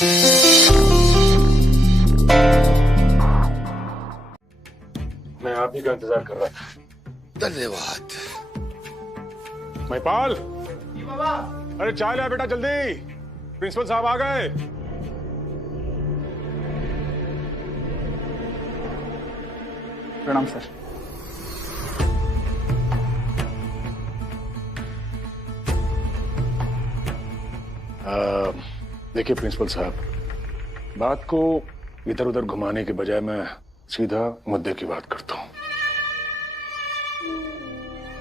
मैं आप ही का इंतजार कर रहा था। धन्यवाद। महिपाल। जी बाबा। अरे चाय ले बेटा जल्दी, प्रिंसिपल साहब आ गए। प्रणाम सर। देखिए प्रिंसिपल साहब, बात को इधर उधर घुमाने के बजाय मैं सीधा मुद्दे की बात करता हूं।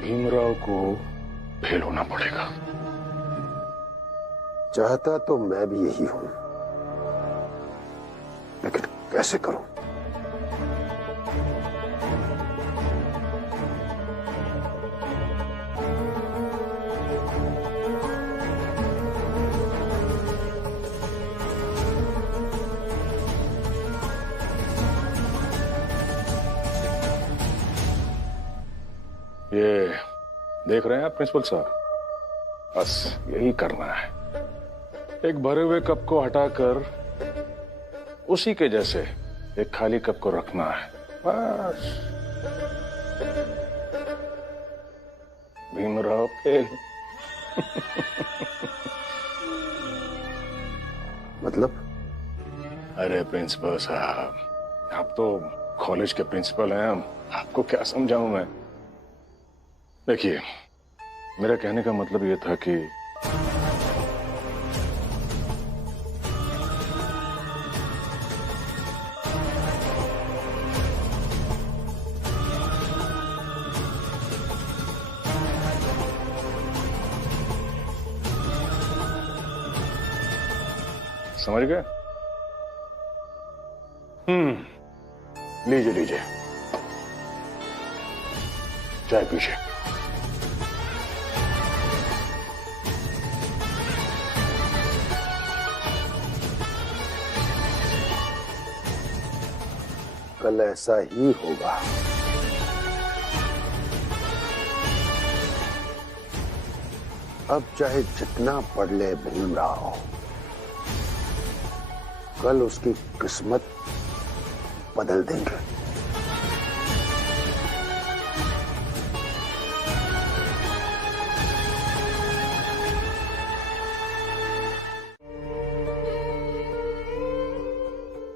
भीमराव को फेल होना पड़ेगा। चाहता तो मैं भी यही हूं, लेकिन कैसे करूं? ये देख रहे हैं आप प्रिंसिपल साहब, बस यही करना है। एक भरे हुए कप को हटाकर उसी के जैसे एक खाली कप को रखना है, बस। भीमराव फेल। मतलब? अरे प्रिंसिपल साहब, आप तो कॉलेज के प्रिंसिपल हैं, आपको क्या समझाऊं मैं। देखिए, मेरा कहने का मतलब ये था कि समझ गए? लीजिए लीजिए, चाय पीजिए। कल ऐसा ही होगा। अब चाहे जितना पढ़ ले भीमराव, कल उसकी किस्मत बदल देंगे।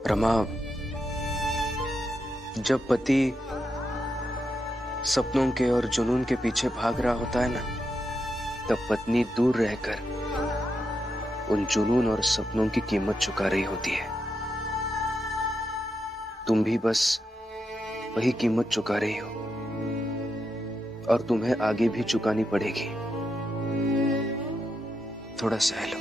रमा, जब पति सपनों के और जुनून के पीछे भाग रहा होता है ना, तब पत्नी दूर रहकर उन जुनून और सपनों की कीमत चुका रही होती है। तुम भी बस वही कीमत चुका रही हो, और तुम्हें आगे भी चुकानी पड़ेगी। थोड़ा सह लो,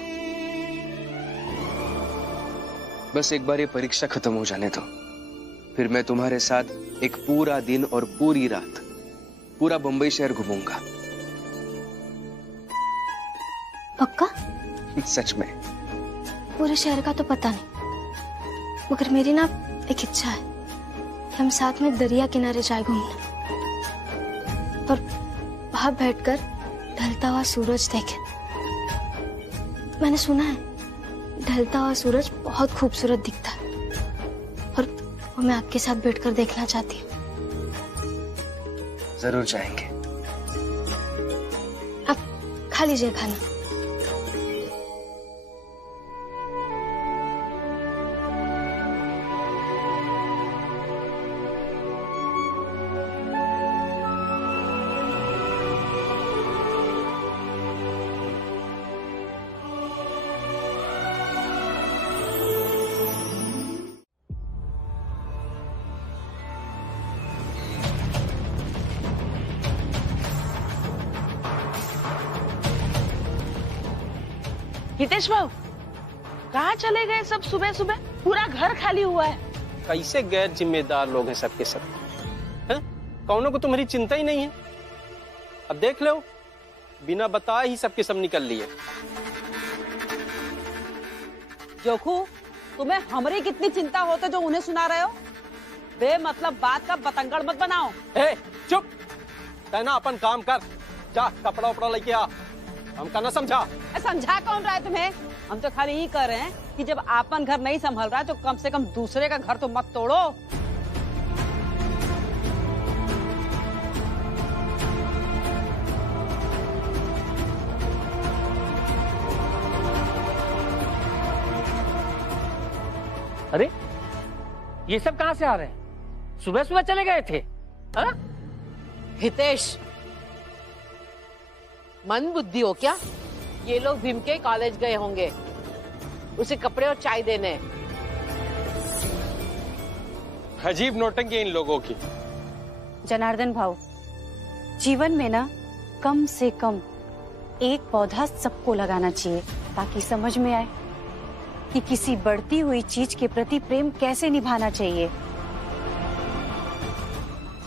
बस एक बार ये परीक्षा खत्म हो जाने दो, फिर मैं तुम्हारे साथ एक पूरा दिन और पूरी रात पूरा बंबई शहर घूमूंगा। पक्का? सच में। पूरे शहर का तो पता नहीं, मगर मेरी ना एक इच्छा है कि हम साथ में दरिया किनारे जाए घूमने, और वहां बैठकर ढलता हुआ सूरज देखें। मैंने सुना है ढलता हुआ सूरज बहुत खूबसूरत दिखता है, और वो मैं आपके साथ बैठकर देखना चाहती हूँ। जरूर जाएंगे। आप खा लीजिए खाना। हितेश बाबू, कहाँ चले गए सब सुबह सुबह? पूरा घर खाली हुआ है। कैसे गैर जिम्मेदार लोग हैं सबके सब, हैं? कौनों को तुम्हारी चिंता ही नहीं है। अब देख लो, बिना बताए ही सबके सब निकल लिए। जोखू, तुम्हें हमारी कितनी चिंता होते जो उन्हें सुना रहे हो? बेमतलब बात का बतंगड़ मत बनाओ। ए, चुप! कहना अपन काम कर, जा कपड़ा उपड़ा लेके आ। हम कहना समझा। समझा कौन रहा है तुम्हें? हम तो खाली यही कह रहे हैं कि जब आपन घर नहीं संभल रहा है तो कम से कम दूसरे का घर तो मत तोड़ो। अरे ये सब कहां से आ रहे हैं? सुबह सुबह चले गए थे। हाँ? हितेश, मन बुद्धि हो क्या? ये लोग भीम के कॉलेज गए होंगे, उसे कपड़े और चाय देने। अजीब नौटंकी इन लोगों की। जनार्दन भाऊ, जीवन में ना कम से कम एक पौधा सबको लगाना चाहिए ताकि समझ में आए कि किसी बढ़ती हुई चीज के प्रति प्रेम कैसे निभाना चाहिए।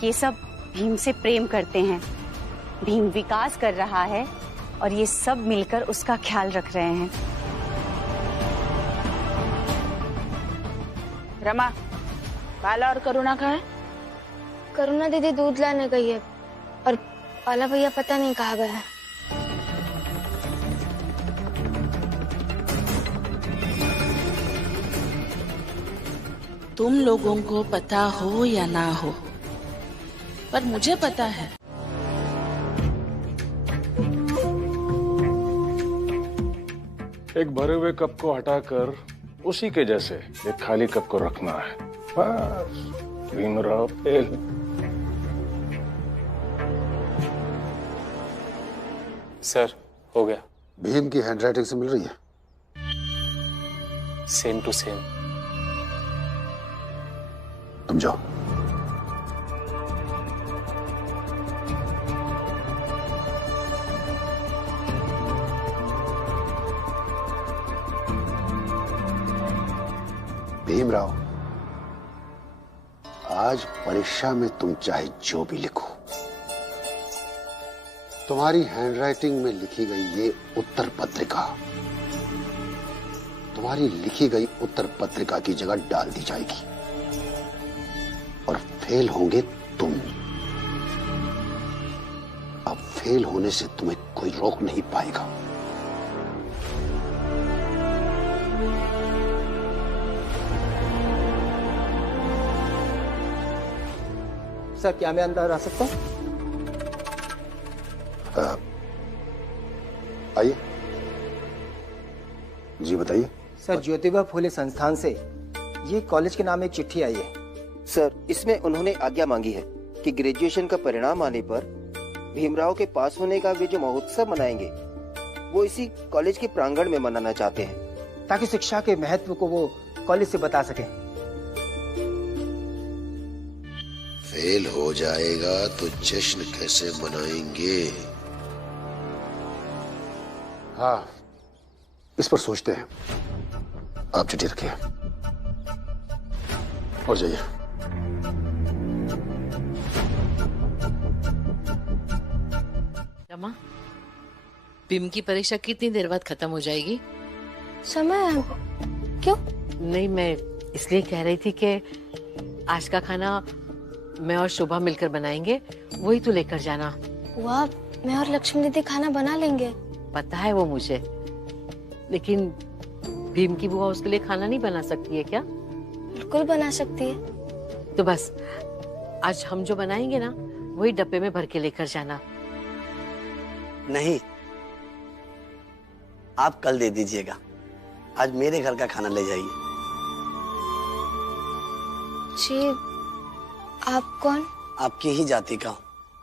ये सब भीम से प्रेम करते हैं। भीम विकास कर रहा है और ये सब मिलकर उसका ख्याल रख रहे हैं। रमा, बाला और करुणा कहाँ है? करुणा दीदी दूध लाने गई है और बाला भैया पता नहीं कहाँ गया है। तुम लोगों को पता हो या ना हो, पर मुझे पता है। एक भरे हुए कप को हटाकर उसी के जैसे एक खाली कप को रखना है। बस भीमराव फेल। सर हो गया। भीम की हैंडराइटिंग से मिल रही है? Same to same. तुम जाओ। भीमराव, आज परीक्षा में तुम चाहे जो भी लिखो, तुम्हारी हैंडराइटिंग में लिखी गई ये उत्तर पत्रिका तुम्हारी लिखी गई उत्तर पत्रिका की जगह डाल दी जाएगी और फेल होंगे तुम। अब फेल होने से तुम्हें कोई रोक नहीं पाएगा। सर, क्या मैं अंदर आ सकता हूँ? आइए। जी बताइए। सर, ज्योतिबा फूले संस्थान से ये कॉलेज के नाम एक चिट्ठी आई है। सर, इसमें उन्होंने आज्ञा मांगी है कि ग्रेजुएशन का परिणाम आने पर भीमराव के पास होने का वे जो महोत्सव मनाएंगे वो इसी कॉलेज के प्रांगण में मनाना चाहते हैं, ताकि शिक्षा के महत्व को वो कॉलेज से बता सके। फेल हो जाएगा तो जश्न कैसे मनाएंगे? हाँ, इस पर सोचते हैं। आप चिट्ठी रखिए और जाइए। रमा, भीम की परीक्षा कितनी देर बाद खत्म हो जाएगी? समय क्यों? नहीं, मैं इसलिए कह रही थी कि आज का खाना मैं और शोभा मिलकर बनाएंगे, वही तू लेकर जाना। वाह, मैं और लक्ष्मी दीदी खाना बना लेंगे। पता है वो मुझे, लेकिन भीम की बुआ उसके लिए खाना नहीं बना सकती है क्या? बिल्कुल बना सकती है। तो बस आज हम जो बनाएंगे ना वही डब्बे में भर के लेकर जाना। नहीं, आप कल दे दीजिएगा। आज मेरे घर का खाना ले जाइए। जी, आप कौन? आपकी ही जाति का हूँ।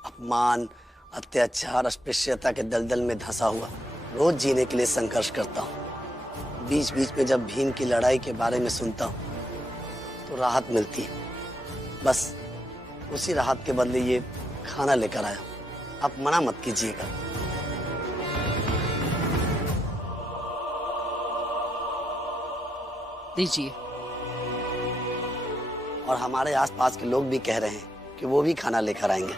अपमान, अत्याचार, अस्पृश्यता के दलदल में धंसा हुआ रोज जीने के लिए संघर्ष करता हूँ। बीच बीच में जब भीम की लड़ाई के बारे में सुनता हूँ तो राहत मिलती है। बस उसी राहत के बदले ये खाना लेकर आया। आप मना मत कीजिएगा। दीजिए। और हमारे आसपास के लोग भी कह रहे हैं कि वो भी खाना लेकर आएंगे।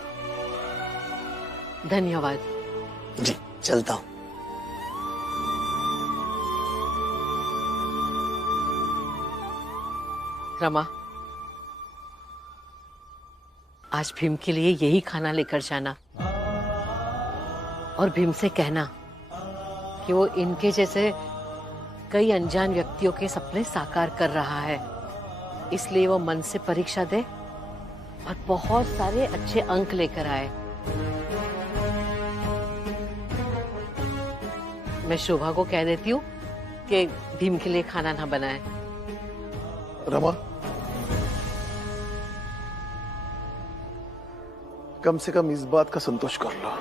धन्यवाद। जी, चलता हूँ। रमा, आज भीम के लिए यही खाना लेकर जाना और भीम से कहना कि वो इनके जैसे कई अनजान व्यक्तियों के सपने साकार कर रहा है, इसलिए वो मन से परीक्षा दे और बहुत सारे अच्छे अंक लेकर आए। मैं शोभा को कह देती हूँ कि भीम के लिए खाना ना बनाए। रमा, कम से कम इस बात का संतोष कर लो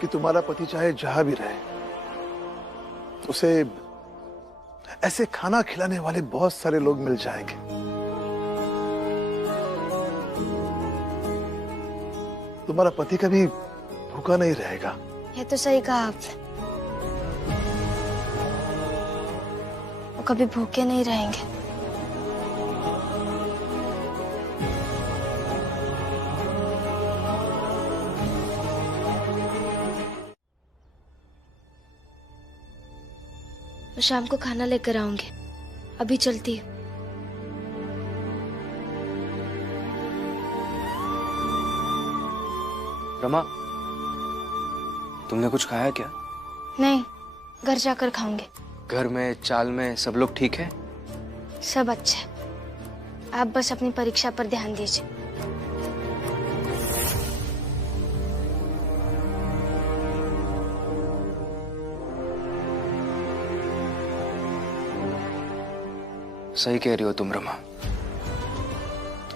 कि तुम्हारा पति चाहे जहां भी रहे, उसे ऐसे खाना खिलाने वाले बहुत सारे लोग मिल जाएंगे। तुम्हारा पति कभी भूखा नहीं रहेगा। ये तो सही कहा आपने, वो कभी भूखे नहीं रहेंगे। मैं शाम को खाना लेकर आऊंगी, अभी चलती हूँ। रमा, तुमने कुछ खाया क्या? नहीं, घर जाकर खाऊंगी। घर में, चाल में सब लोग ठीक है? सब अच्छे, आप बस अपनी परीक्षा पर ध्यान दीजिए। सही कह रही हो तुम रमा।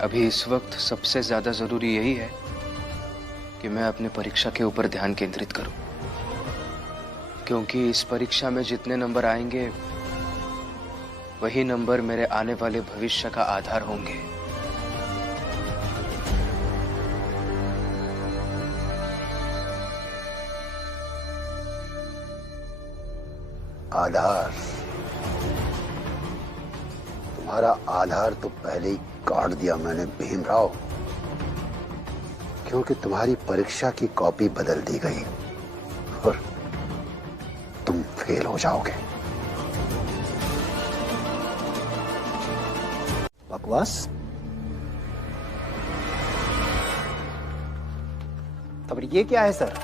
अभी इस वक्त सबसे ज्यादा जरूरी यही है कि मैं अपने परीक्षा के ऊपर ध्यान केंद्रित करूं, क्योंकि इस परीक्षा में जितने नंबर आएंगे वही नंबर मेरे आने वाले भविष्य का आधार होंगे। आधार? तुम्हारा आधार तो पहले ही काट दिया मैंने भीमराव, क्योंकि तुम्हारी परीक्षा की कॉपी बदल दी गई और तुम फेल हो जाओगे। बकवास। तो फिर ये क्या है सर?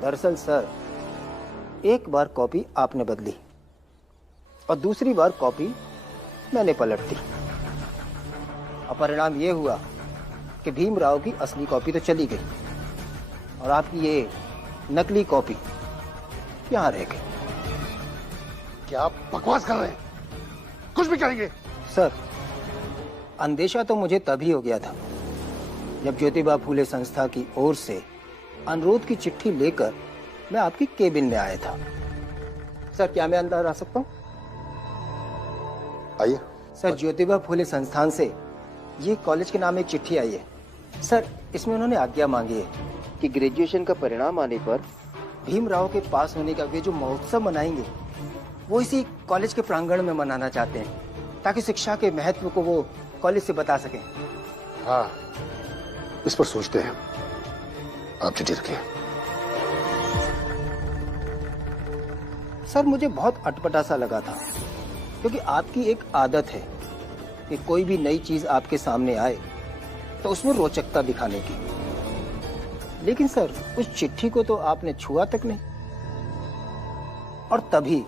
दरअसल सर, एक बार कॉपी आपने बदली और दूसरी बार कॉपी मैंने पलट दी, और परिणाम ये हुआ कि भीमराव की असली कॉपी तो चली गई और आपकी ये नकली कॉपी यहाँ रह गई। क्या आप बकवास कर रहे हैं? कुछ भी कहेंगे? सर, अंदेशा तो मुझे तभी हो गया था जब ज्योतिबा फूले संस्था की ओर से अनुरोध की चिट्ठी लेकर मैं आपकी केबिन में आया था। सर, क्या मैं अंदर आ सकता हूँ? आइए। सर, ज्योतिबा फूले संस्थान से ये कॉलेज के नाम एक चिट्ठी आई है। सर, इसमें उन्होंने आज्ञा मांगी है कि ग्रेजुएशन का परिणाम आने पर भीमराव के पास होने का वे जो महोत्सव मनाएंगे वो इसी कॉलेज के प्रांगण में मनाना चाहते हैं, ताकि शिक्षा के महत्व को वो कॉलेज से बता सकें। हाँ, इस पर सोचते हैं। आप चिट्ठी रखिए। सर, मुझे बहुत अटपटा सा लगा था, क्योंकि आपकी एक आदत है कि कोई भी नई चीज आपके सामने आए तो उसमें रोचकता दिखाने की। लेकिन सर, उस चिट्ठी को तो आपने छुआ तक नहीं। और तभी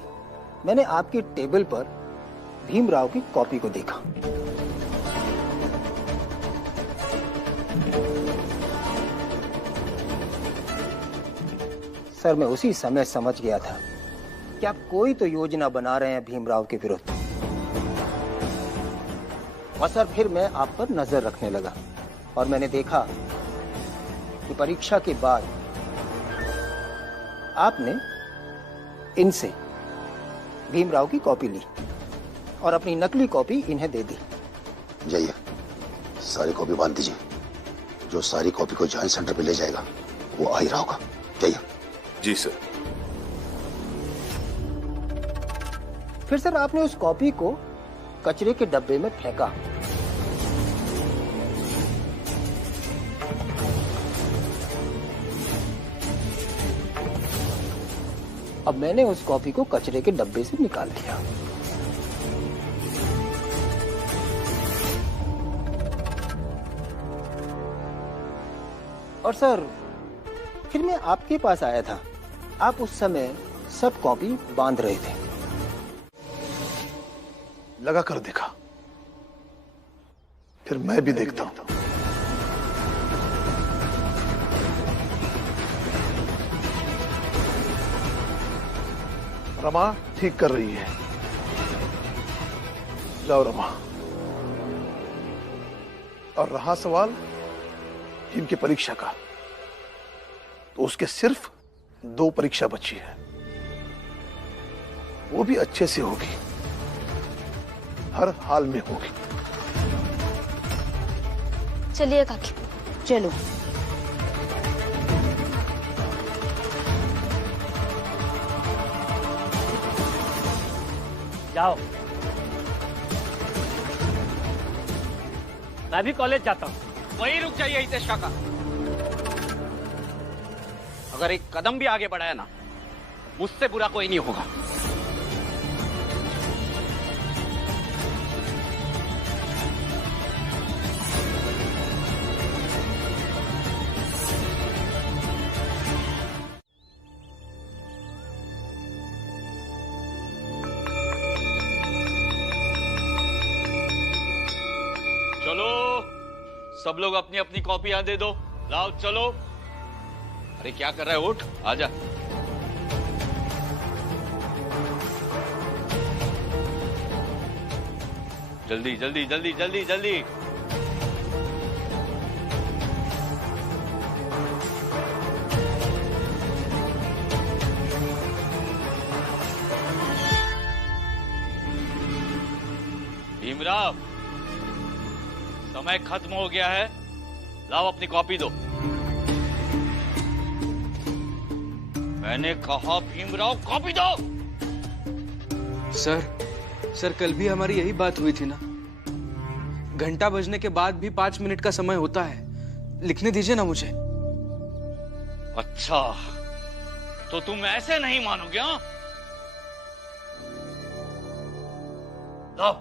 मैंने आपकी टेबल पर भीमराव की कॉपी को देखा। सर, मैं उसी समय समझ गया था कि आप कोई तो योजना बना रहे हैं भीमराव के विरुद्ध। और सर, फिर मैं आप पर नजर रखने लगा और मैंने देखा कि परीक्षा के बाद आपने इनसे भीमराव की कॉपी ली और अपनी नकली कॉपी इन्हें दे दी। जाइए, सारी कॉपी बांध दीजिए। जो सारी कॉपी को जॉइंट सेंटर पे ले जाएगा वो आ ही रहा होगा। जाइए। जी सर। फिर सर, आपने उस कॉपी को कचरे के डब्बे में फेंका। अब मैंने उस कॉपी को कचरे के डब्बे से निकाल दिया और सर फिर मैं आपके पास आया था, आप उस समय सब कॉपी बांध रहे थे। लगा कर देखा, फिर मैं भी देखता हूं। रमा ठीक कर रही है। जाओ रमा। और रहा सवाल टीम की परीक्षा का, तो उसके सिर्फ 2 परीक्षा बची है, वो भी अच्छे से होगी, हर हाल में होगी। चलिए काकी। चलो। जाओ, मैं भी कॉलेज जाता हूँ। वहीं रुक जाइए हितेश काका। अगर एक कदम भी आगे बढ़ाया ना, मुझसे बुरा कोई नहीं होगा। चलो सब लोग अपनी अपनी कॉपियां दे दो। लाओ चलो। अरे क्या कर रहा है, उठ आजा। जल्दी जल्दी जल्दी जल्दी जल्दी। भीमराव, समय खत्म हो गया है, लाओ अपनी कॉपी दो। मैंने कहा भीमराव कॉपी दो। सर कल भी हमारी यही बात हुई थी ना। घंटा बजने के बाद भी 5 मिनट का समय होता है, लिखने दीजिए ना मुझे। अच्छा, तो तुम ऐसे नहीं मानोगे? हाँ, लाओ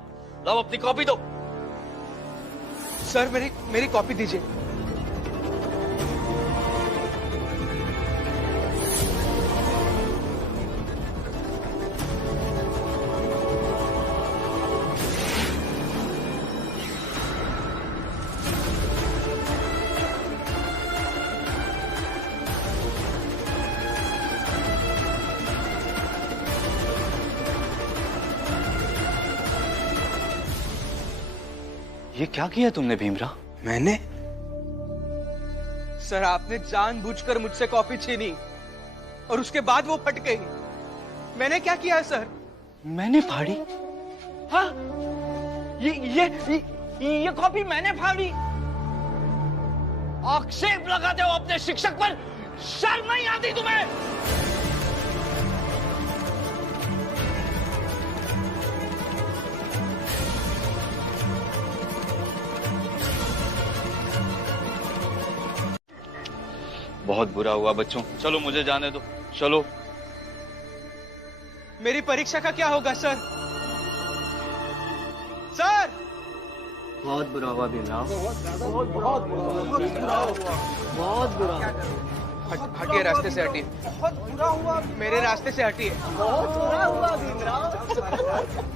लाओ अपनी कॉपी दो। सर मेरी कॉपी दीजिए। ये क्या किया तुमने भीमराव? मैंने? सर आपने जानबूझकर मुझसे कॉपी छीनी और उसके बाद वो फट गई। मैंने क्या किया है सर? मैंने फाड़ी? हाँ, ये कॉपी मैंने फाड़ी। आक्षेप लगाते हो अपने शिक्षक पर, शर्म नहीं आती तुम्हें? बहुत बुरा हुआ बच्चों, चलो मुझे जाने दो, चलो। मेरी परीक्षा का क्या होगा सर? सर बहुत बुरा हुआ भीमराव। बहुत बुरा। हटिए, रास्ते से हटिए। बहुत बुरा हुआ। मेरे रास्ते से हटिए। बहुत बुरा हुआ भीमराव।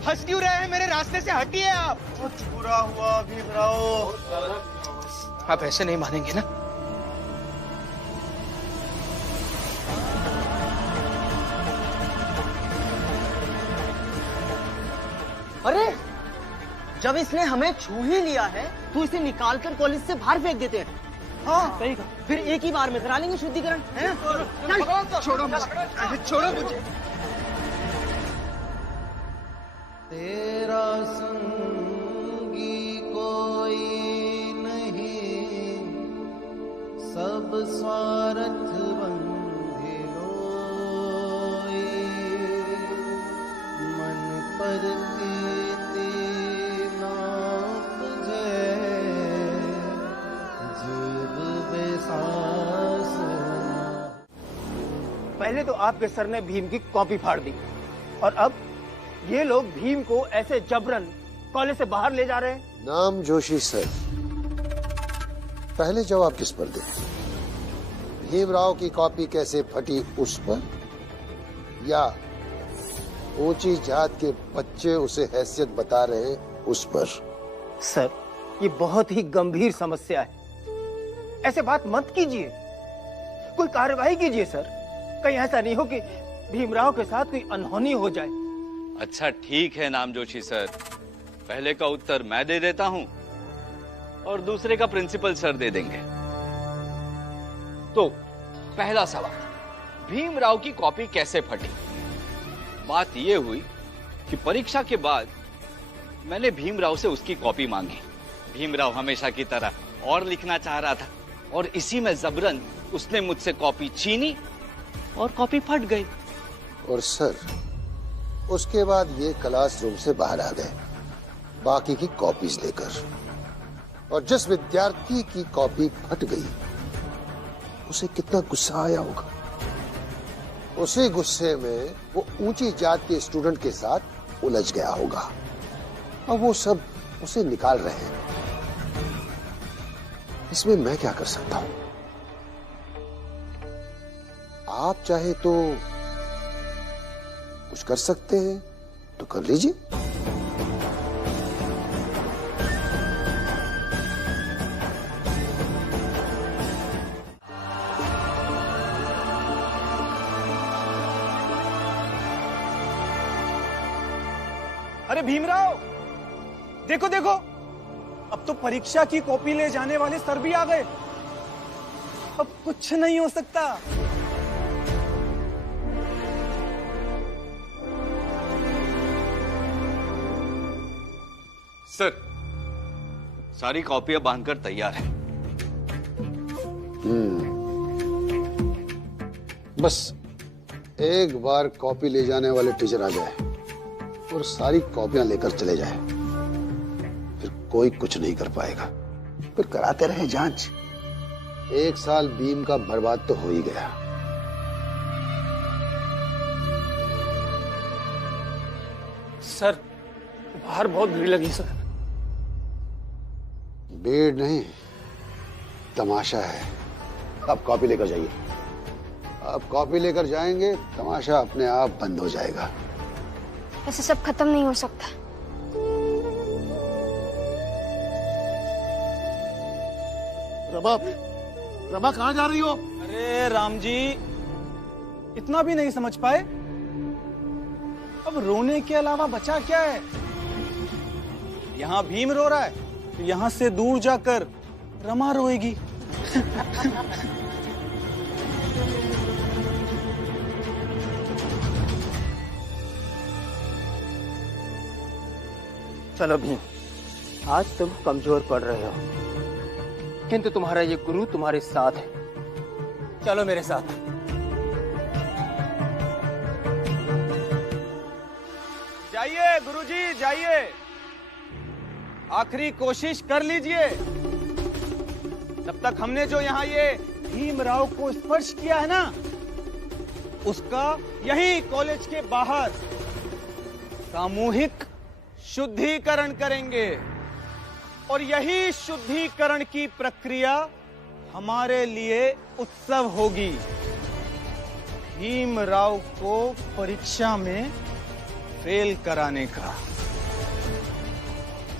हंस क्यों रहे हैं? मेरे रास्ते से हटिए आप। बहुत बुरा हुआ भीमराव। आप ऐसे नहीं मानेंगे ना? अरे जब इसने हमें छू ही लिया है तो इसे निकाल कर कॉलेज से बाहर फेंक देते हैं। हाँ सही कहा। फिर एक ही बार में करा लेंगे शुद्धिकरण, है ना? छोड़ो मुझे, छोड़ो मुझे। तेरा संगी कोई नहीं, सब स्वार्थ बंधे लोई, मन पर पहले तो आपके सर ने भीम की कॉपी फाड़ दी और अब ये लोग भीम को ऐसे जबरन कॉलेज से बाहर ले जा रहे हैं। नाम जोशी सर, पहले जवाब किस पर दें? भीमराव की कॉपी कैसे फटी उस पर, या ऊंची जात के बच्चे उसे हैसियत बता रहे उस पर? सर, ये बहुत ही गंभीर समस्या है, ऐसे बात मत कीजिए, कोई कार्रवाई कीजिए सर। कहीं ऐसा नहीं हो कि भीमराव के साथ कोई अनहोनी हो जाए। अच्छा ठीक है नामजोशी सर, पहले का उत्तर मैं दे देता हूं और दूसरे का प्रिंसिपल सर दे देंगे। तो पहला सवाल, भीमराव की कॉपी कैसे फटी? बात यह हुई कि परीक्षा के बाद मैंने भीमराव से उसकी कॉपी मांगी। भीमराव हमेशा की तरह और लिखना चाह रहा था और इसी में जबरन उसने मुझसे कॉपी छीनी और कॉपी फट गई। और सर, उसके बाद ये क्लासरूम से बाहर आ गए बाकी की कॉपीज लेकर, और जिस विद्यार्थी की कॉपी फट गई उसे कितना गुस्सा आया होगा। उसी गुस्से में वो ऊंची जात के स्टूडेंट के साथ उलझ गया होगा और वो सब उसे निकाल रहे हैं। इसमें मैं क्या कर सकता हूं? आप चाहे तो कुछ कर सकते हैं तो कर लीजिए। अरे भीमराव, देखो देखो, अब तो परीक्षा की कॉपी ले जाने वाले सर भी आ गए। अब कुछ नहीं हो सकता। सर, सारी कॉपियां बांधकर तैयार है। बस एक बार कॉपी ले जाने वाले टीचर आ जाए और सारी कॉपियां लेकर चले जाए, फिर कोई कुछ नहीं कर पाएगा। फिर कराते रहे जांच। एक साल बीम का बर्बाद तो हो ही गया। सर, बाहर बहुत भीड़ लगी सर। भीड़ नहीं, तमाशा है। अब कॉपी लेकर जाइए। अब कॉपी लेकर जाएंगे, तमाशा अपने आप बंद हो जाएगा। ऐसे सब खत्म नहीं हो सकता। रमा, रमा कहाँ जा रही हो? अरे राम जी, इतना भी नहीं समझ पाए? अब रोने के अलावा बचा क्या है? यहाँ भीम रो रहा है, तो यहाँ से दूर जाकर रमा रोएगी। चलो भीम, आज तुम कमजोर पड़ रहे हो, किंतु तुम्हारा ये गुरु तुम्हारे साथ है। चलो मेरे साथ। जाइए गुरुजी, जाइए, आखिरी कोशिश कर लीजिए। तब तक हमने जो यहाँ ये भीमराव को स्पर्श किया है ना, उसका यही कॉलेज के बाहर सामूहिक शुद्धिकरण करेंगे। और यही शुद्धिकरण की प्रक्रिया हमारे लिए उत्सव होगी। भीमराव को परीक्षा में फेल कराने का।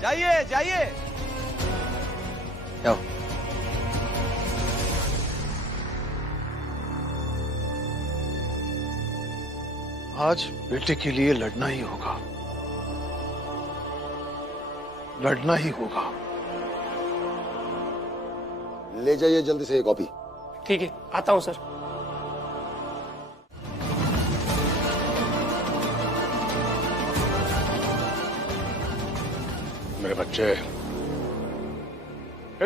जाइए जाइए। जाओ। आज बेटे के लिए लड़ना ही होगा, लड़ना ही होगा। ले जाइए जल्दी से ये कॉपी। ठीक है, आता हूं सर। मेरे बच्चे,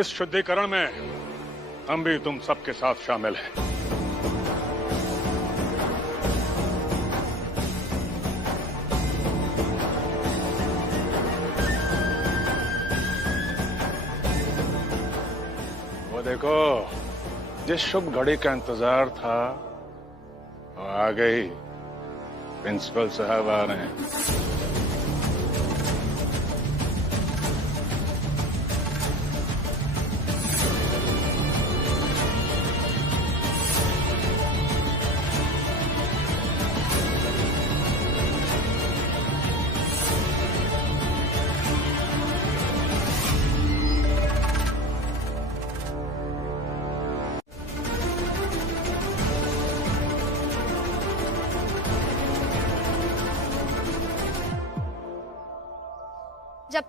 इस शुद्धिकरण में हम भी तुम सबके साथ शामिल हैं। वो देखो, जिस शुभ घड़ी का इंतजार था वो आ गई। प्रिंसिपल साहब आ रहे हैं।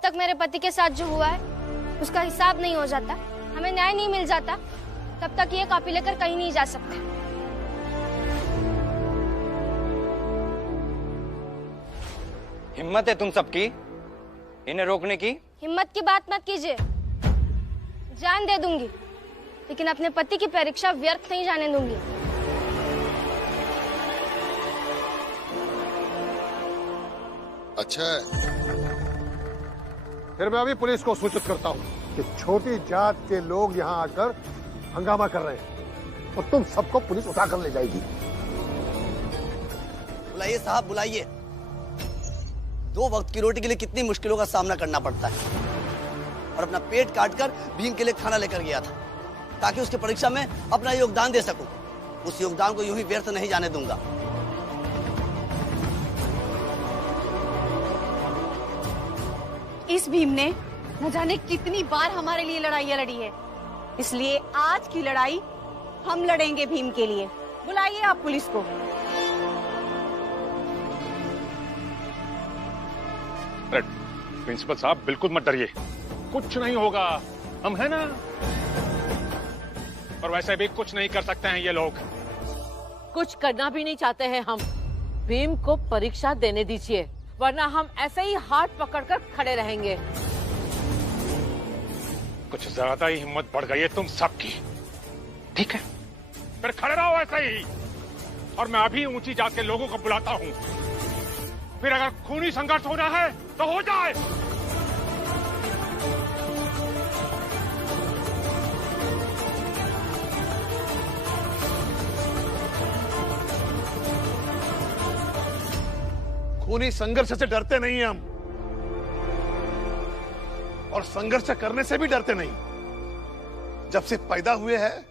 तक मेरे पति के साथ जो हुआ है उसका हिसाब नहीं हो जाता, हमें न्याय नहीं मिल जाता, तब तक ये कॉपी लेकर कहीं नहीं जा सकते। हिम्मत है तुम सबकी इन्हें रोकने की? हिम्मत की बात मत कीजिए, जान दे दूंगी, लेकिन अपने पति की परीक्षा व्यर्थ नहीं जाने दूंगी। अच्छा है, फिर मैं अभी पुलिस को सूचित करता हूँ कि छोटी जात के लोग यहाँ आकर हंगामा कर रहे हैं और तुम सबको पुलिस उठाकर ले जाएगी। बुलाइए साहब, बुलाइए। 2 वक्त की रोटी के लिए कितनी मुश्किलों का सामना करना पड़ता है, और अपना पेट काटकर भीम के लिए खाना लेकर गया था ताकि उसकी परीक्षा में अपना योगदान दे सकूं। उस योगदान को यूं ही व्यर्थ नहीं जाने दूंगा। इस भीम ने न जाने कितनी बार हमारे लिए लड़ाइयां लड़ी है, इसलिए आज की लड़ाई हम लड़ेंगे भीम के लिए। बुलाइए आप पुलिस को। प्रिंसिपल साहब बिल्कुल मत डरिए, कुछ नहीं होगा, हम है ना। और वैसे भी कुछ नहीं कर सकते हैं ये लोग। कुछ करना भी नहीं चाहते हैं हम। भीम को परीक्षा देने दीजिए, वरना हम ऐसे ही हाथ पकड़कर खड़े रहेंगे। कुछ ज्यादा ही हिम्मत बढ़ गई है तुम सबकी। ठीक है, फिर खड़े रहो ऐसे ही, और मैं अभी ऊंची जात के लोगों को बुलाता हूँ। फिर अगर खूनी संघर्ष होना है तो हो जाए। खूनी संघर्ष से डरते नहीं हैं हम, और संघर्ष करने से भी डरते नहीं। जब से पैदा हुए हैं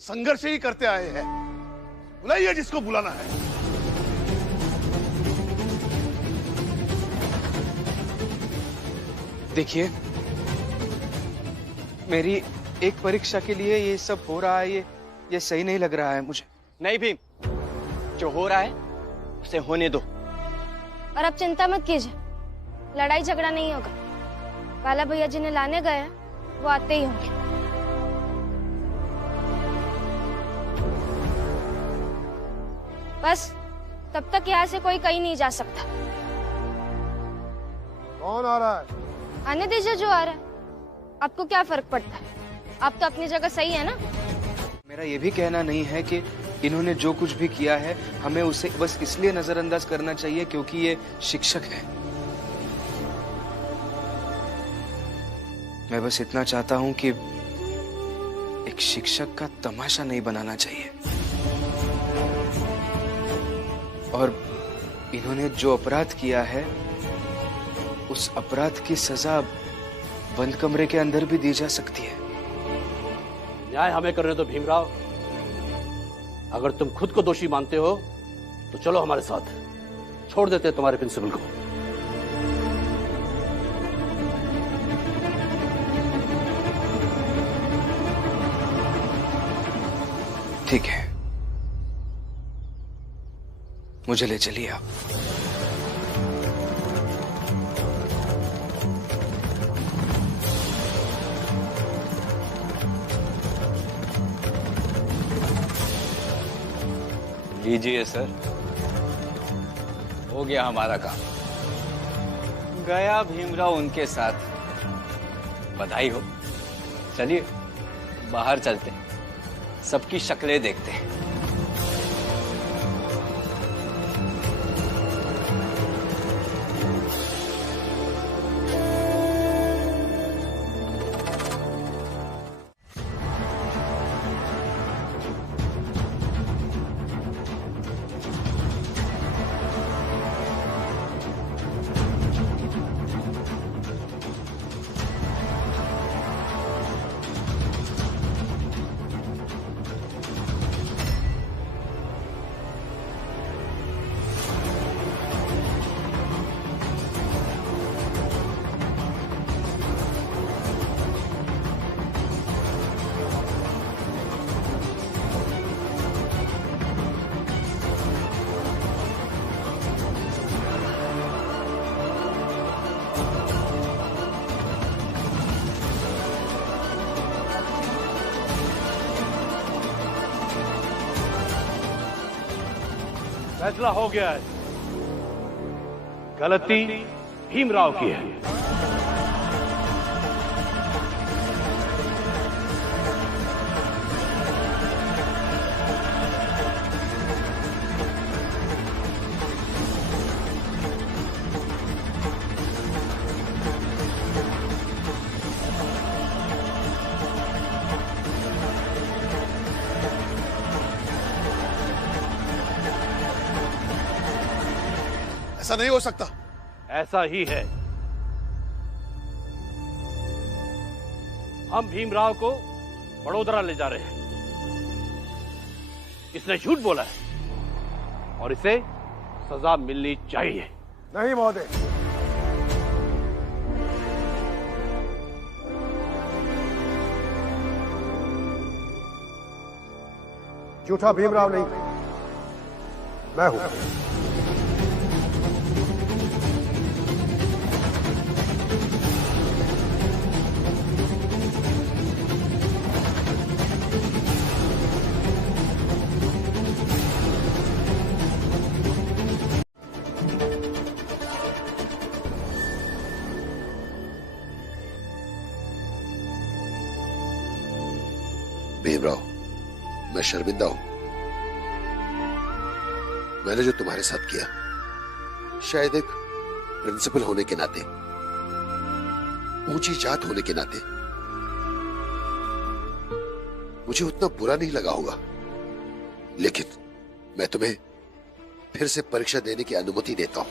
संघर्ष ही करते आए हैं। बुलाइए जिसको बुलाना है। देखिए, मेरी एक परीक्षा के लिए ये सब हो रहा है, ये सही नहीं लग रहा है मुझे। नहीं भीम, जो हो रहा है उसे होने दो। और अब चिंता मत कीजिए, लड़ाई झगड़ा नहीं होगा। काला भैया जिन्हें लाने गए हैं वो आते ही होंगे। बस तब तक यहाँ से कोई कहीं नहीं जा सकता। कौन आ रहा है? आने दीजिए जो आ रहा है, आपको क्या फर्क पड़ता है? आप तो अपनी जगह सही है ना। मेरा ये भी कहना नहीं है कि इन्होंने जो कुछ भी किया है हमें उसे बस इसलिए नजरअंदाज करना चाहिए क्योंकि ये शिक्षक है। मैं बस इतना चाहता हूं कि एक शिक्षक का तमाशा नहीं बनाना चाहिए। और इन्होंने जो अपराध किया है उस अपराध की सजा बंद कमरे के अंदर भी दी जा सकती है। न्याय हमें करने दो भीमराव। अगर तुम खुद को दोषी मानते हो तो चलो हमारे साथ, छोड़ देते तुम्हारे प्रिंसिपल को। ठीक है, मुझे ले चलिए आप। लीजिए सर, हो गया हमारा काम। गया भीमराव उनके साथ। बधाई हो। चलिए बाहर चलते हैं, सबकी शक्लें देखते हैं। फैसला हो गया है, गलती भीमराव की है। ऐसा नहीं हो सकता। ऐसा ही है। हम भीमराव को बड़ोदरा ले जा रहे हैं। इसने झूठ बोला है और इसे सजा मिलनी चाहिए। नहीं महोदय, झूठा भीमराव नहीं, मैं हूं। भीमराव, मैं शर्मिंदा हूं। मैंने जो तुम्हारे साथ किया, शायद एक प्रिंसिपल होने के नाते, ऊंची जात होने के नाते मुझे उतना बुरा नहीं लगा होगा, लेकिन मैं तुम्हें फिर से परीक्षा देने की अनुमति देता हूं।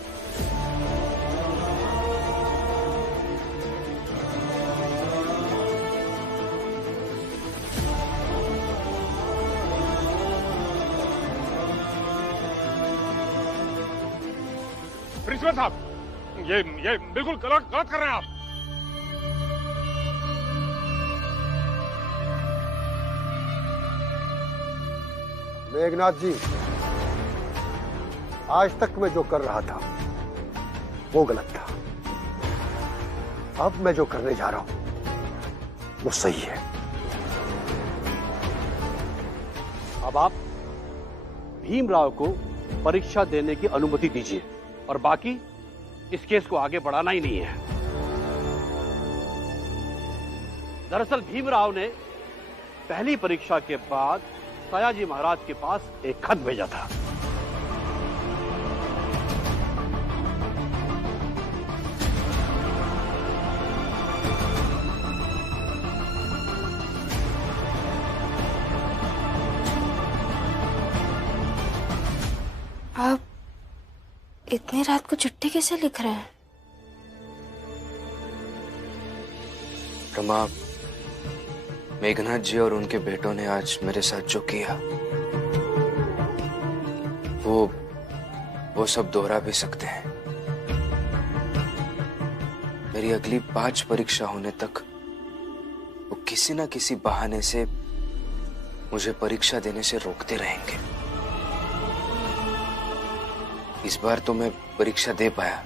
प्रिंसिपल साहब, ये बिल्कुल गलत कर रहे हैं आप। मेघनाथ जी, आज तक मैं जो कर रहा था वो गलत था। अब मैं जो करने जा रहा हूं वो सही है। अब आप भीमराव को परीक्षा देने की अनुमति दीजिए और बाकी इस केस को आगे बढ़ाना ही नहीं है। दरअसल भीमराव ने पहली परीक्षा के बाद सयाजी महाराज के पास एक खत भेजा था। आप इतनी रात को चिट्ठी कैसे लिख रहे हैं? रमा, मेघनाथ जी और उनके बेटों ने आज मेरे साथ जो किया वो सब दोहरा भी सकते हैं। मेरी अगली 5 परीक्षा होने तक वो किसी ना किसी बहाने से मुझे परीक्षा देने से रोकते रहेंगे। इस बार तो मैं परीक्षा दे पाया,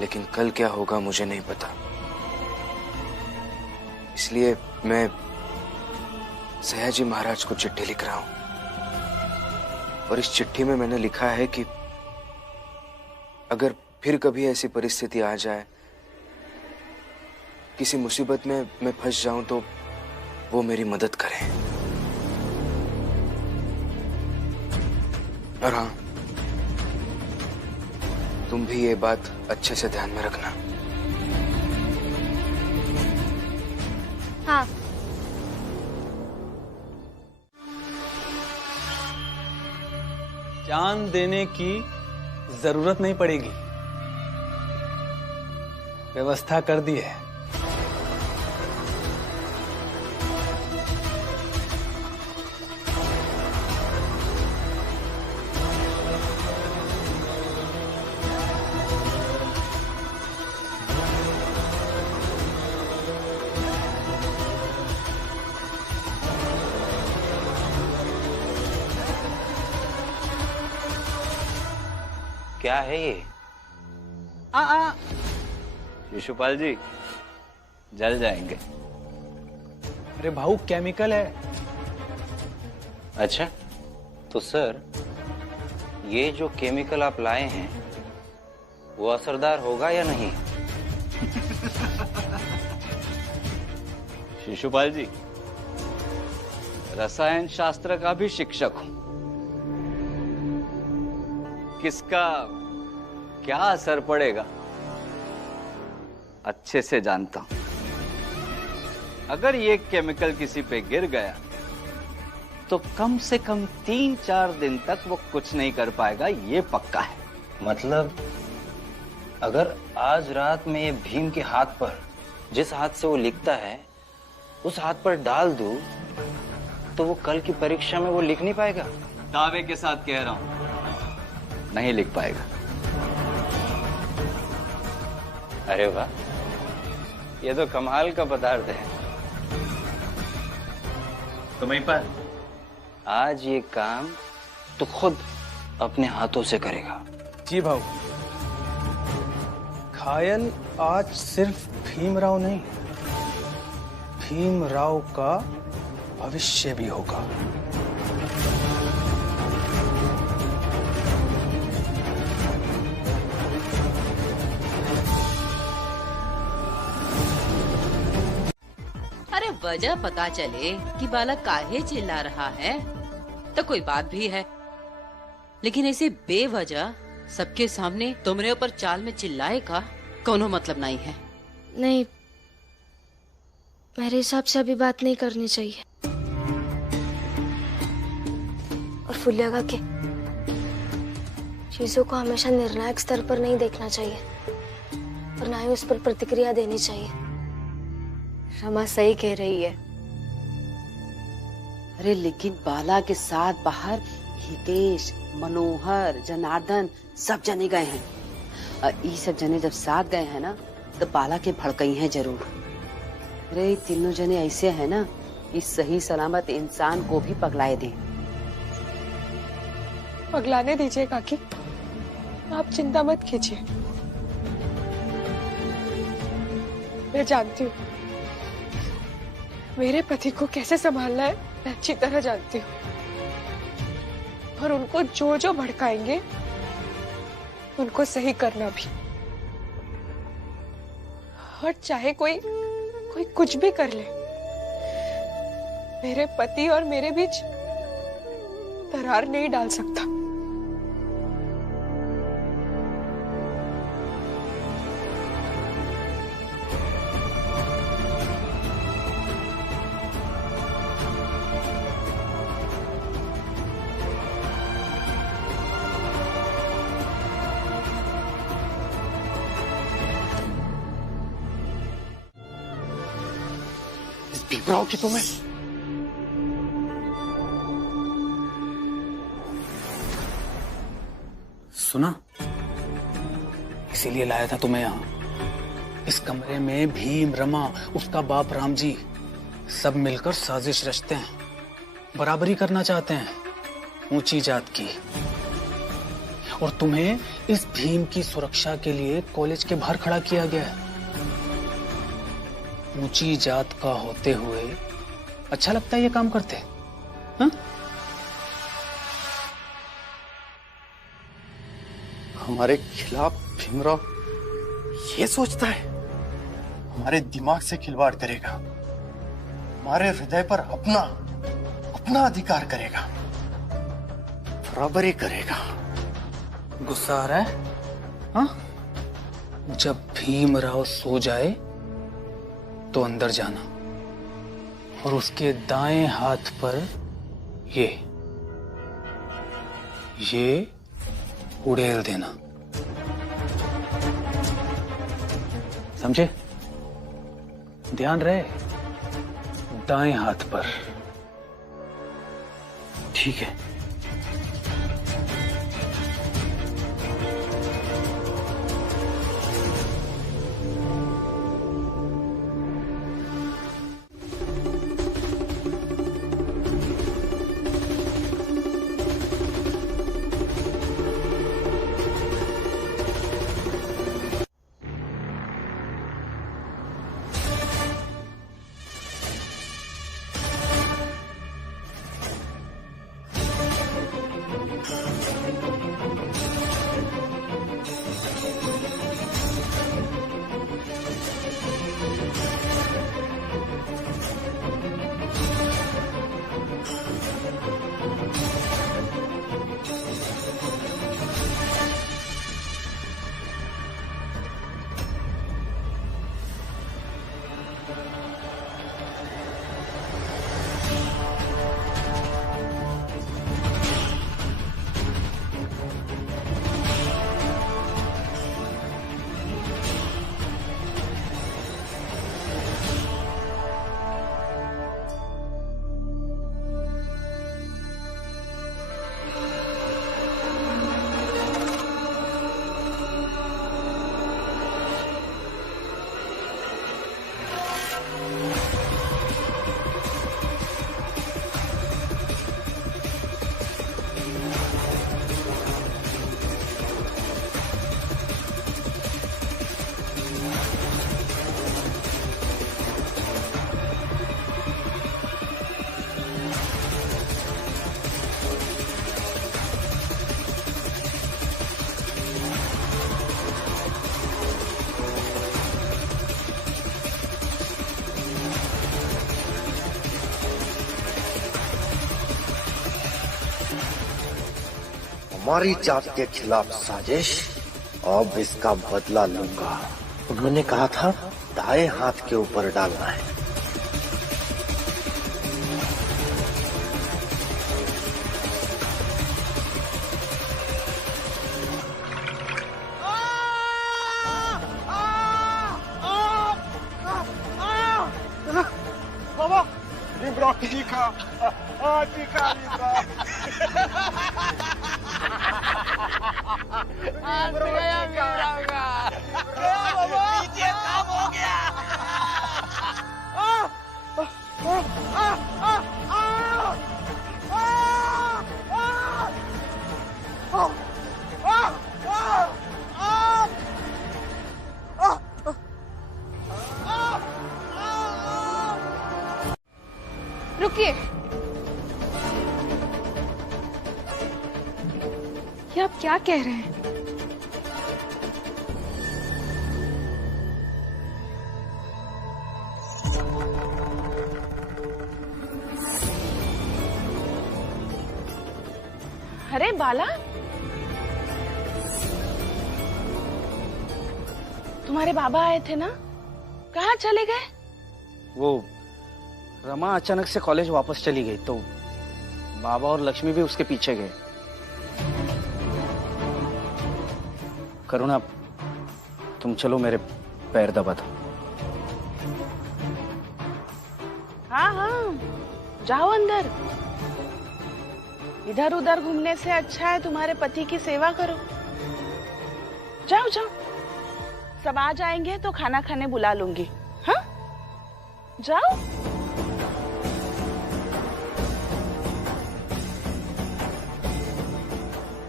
लेकिन कल क्या होगा मुझे नहीं पता। इसलिए मैं सयाजी महाराज को चिट्ठी लिख रहा हूं और इस चिट्ठी में मैंने लिखा है कि अगर फिर कभी ऐसी परिस्थिति आ जाए, किसी मुसीबत में मैं फंस जाऊं, तो वो मेरी मदद करें। और हाँ, तुम भी ये बात अच्छे से ध्यान में रखना। हाँ। जान देने की जरूरत नहीं पड़ेगी, व्यवस्था कर दी है। क्या है ये? शिशुपाल जी, जल जाएंगे। अरे भाऊ, केमिकल है। अच्छा, तो सर, ये जो केमिकल आप लाए हैं वो असरदार होगा या नहीं? शिशुपाल जी, रसायन शास्त्र का भी शिक्षक हूं। किसका क्या असर पड़ेगा अच्छे से जानता हूं। अगर ये केमिकल किसी पे गिर गया तो कम से कम 3-4 दिन तक वो कुछ नहीं कर पाएगा, ये पक्का है। मतलब अगर आज रात में ये भीम के हाथ पर, जिस हाथ से वो लिखता है, उस हाथ पर डाल दूं तो वो कल की परीक्षा में वो लिख नहीं पाएगा? दावे के साथ कह रहा हूं, नहीं लिख पाएगा। अरे वाह, ये तो कमाल का पदार्थ है। तुम्हें पर आज ये काम तो खुद अपने हाथों से करेगा। जी भाऊ, घायल आज सिर्फ भीमराव नहीं, भीमराव का भविष्य भी होगा। अरे वजह पता चले कि बालक काहे चिल्ला रहा है तो कोई बात भी है, लेकिन ऐसे बेवजह सबके सामने तुम्हारे ऊपर चाल में चिल्लाए का कोनो मतलब नहीं है। नहीं, मेरे हिसाब से अभी बात नहीं करनी चाहिए। और फुलिया का के चीजों को हमेशा निर्णायक स्तर पर नहीं देखना चाहिए और ना ही उस पर प्रतिक्रिया देनी चाहिए। रमा सही कह रही है। अरे लेकिन बाला के साथ बाहर हितेश, मनोहर, जनार्दन सब जने गए हैं। ये सब जने जब साथ गए हैं ना तो बाला के भड़कई हैं जरूर। अरे तीनों जने ऐसे हैं ना कि सही सलामत इंसान को भी पगलाए दें। पगलाने दीजिए काकी, आप चिंता मत कीजिए। मैं जानती हूँ मेरे पति को कैसे संभालना है, मैं अच्छी तरह जानती हूँ। और उनको जो जो भड़काएंगे उनको सही करना भी। और चाहे कोई कुछ भी कर ले, मेरे पति और मेरे बीच दरार नहीं डाल सकता। भीमराव की तुम्हें सुना, इसीलिए लाया था तुम्हें यहाँ। इस कमरे में भीम, रमा, उसका बाप राम जी सब मिलकर साजिश रचते हैं, बराबरी करना चाहते हैं ऊंची जात की। और तुम्हें इस भीम की सुरक्षा के लिए कॉलेज के बाहर खड़ा किया गया है। ऊंची जात का होते हुए अच्छा लगता है ये काम करते? हाँ? हमारे खिलाफ भीमराव ये सोचता है हमारे दिमाग से खिलवाड़ करेगा, हमारे हृदय पर अपना अधिकार करेगा, बराबरी करेगा। गुस्सा आ रहा है? हाँ? जब भीमराव सो जाए तो अंदर जाना और उसके दाएं हाथ पर ये उड़ेल देना, समझे? ध्यान रहे, दाएं हाथ पर। ठीक है? हमारी जात के खिलाफ साजिश, अब इसका बदला लूंगा। उन्होंने कहा था दाएं हाथ के ऊपर डालना है। बाबा भीमराव चीखा, चीखा काम हो गया। रुकिए, ये आप क्या कह रहे हैं? अरे बाला, तुम्हारे बाबा आए थे ना, कहाँ चले गए? वो रमा अचानक से कॉलेज वापस चली गई तो बाबा और लक्ष्मी भी उसके पीछे गए। करुणा, तुम चलो, मेरे पैर दबा दो। हाँ हाँ, जाओ अंदर। इधर उधर घूमने से अच्छा है तुम्हारे पति की सेवा करो। जाओ जाओ, सब आ जाएंगे तो खाना खाने बुला लूंगी। हाँ, जाओ।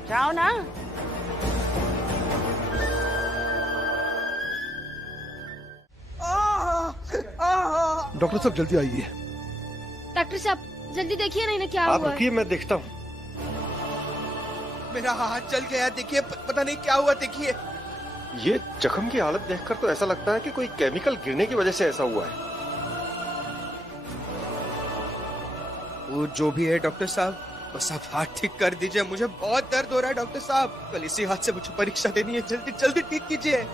जाओ ना। डॉक्टर साहब जल्दी आइए। डॉक्टर साहब जल्दी देखिए नहीं ना क्या आप हुआ है। रुकिए, मैं देखता हूँ। मेरा हाथ जल गया, देखिए पता नहीं क्या हुआ। देखिए ये जख्म की हालत देखकर तो ऐसा लगता है कि कोई केमिकल गिरने की वजह से ऐसा हुआ है। वो जो भी है डॉक्टर साहब, बस आप हाथ ठीक कर दीजिए। मुझे बहुत दर्द हो रहा है डॉक्टर साहब। कल इसी हाथ से मुझे परीक्षा देनी है, जल्दी जल्दी ठीक कीजिए।